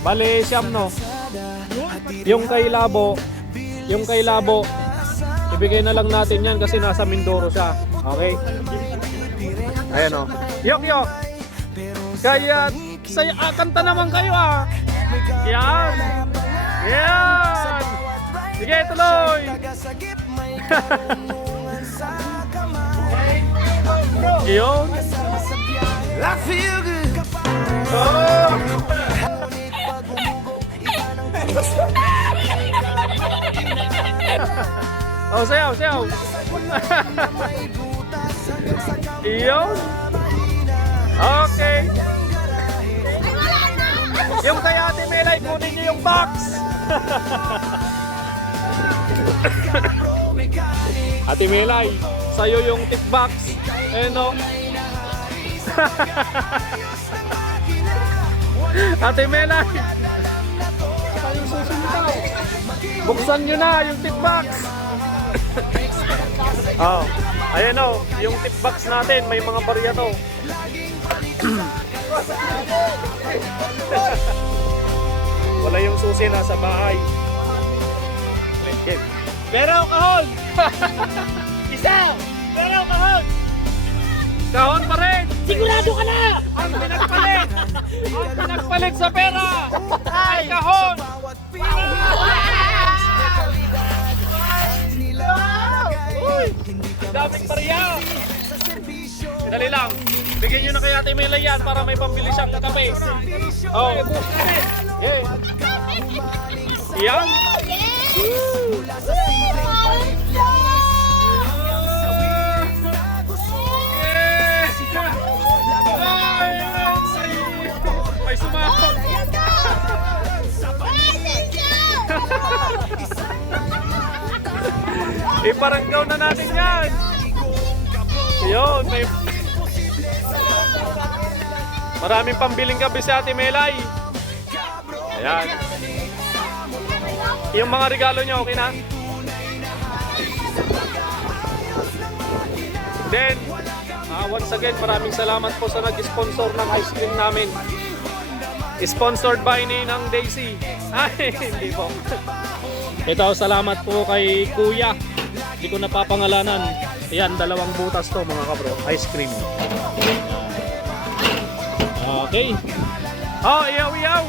Bale, siyam no. Yung kay Labo, ibigay na lang natin yan kasi nasa Mindoro siya. Okay? Ayan o. Yok, yok. Kaya, kanta naman kayo ah. Yan. Yan. Sige, tuloy. Yun. I feel good. Oh. Oh, sayaw, sayaw. Iyon. Okay. Yung kay Ate Melay, kunin niyo yung box. Ate Melay, sa'yo yung tip box. Eh no. Ate Melay, buksan nyo na yung tip box. Oh, ayan o, yung tip box natin, may mga barya to. Wala yung susi, nasa bahay. Pero kahon! Isa! Pero kahon! Kahon pa rin! Sigurado ka na! Ang pinagpalit sa pera ay kahon! Uy! Daming barya! Dali lang, bigyan nyo na kay Ate Melay yan para may pambili siyang kape. Oh. Yeah. Yan. May sumakot. Iparanggaw na natin yan. Yun, may maraming pambiling kape si Ate Melay. Ayan. Yung mga regalo niya, okay na? Then, once again, maraming salamat po sa nag-sponsor ng ice cream namin. Sponsored by Ninang Daisy. Ay, hindi po. Ito, salamat po kay Kuya. Hindi ko napapangalanan. Ayan, 2 butas to mga kabro. Ice cream. Okay. Oh, iyaw, iyaw.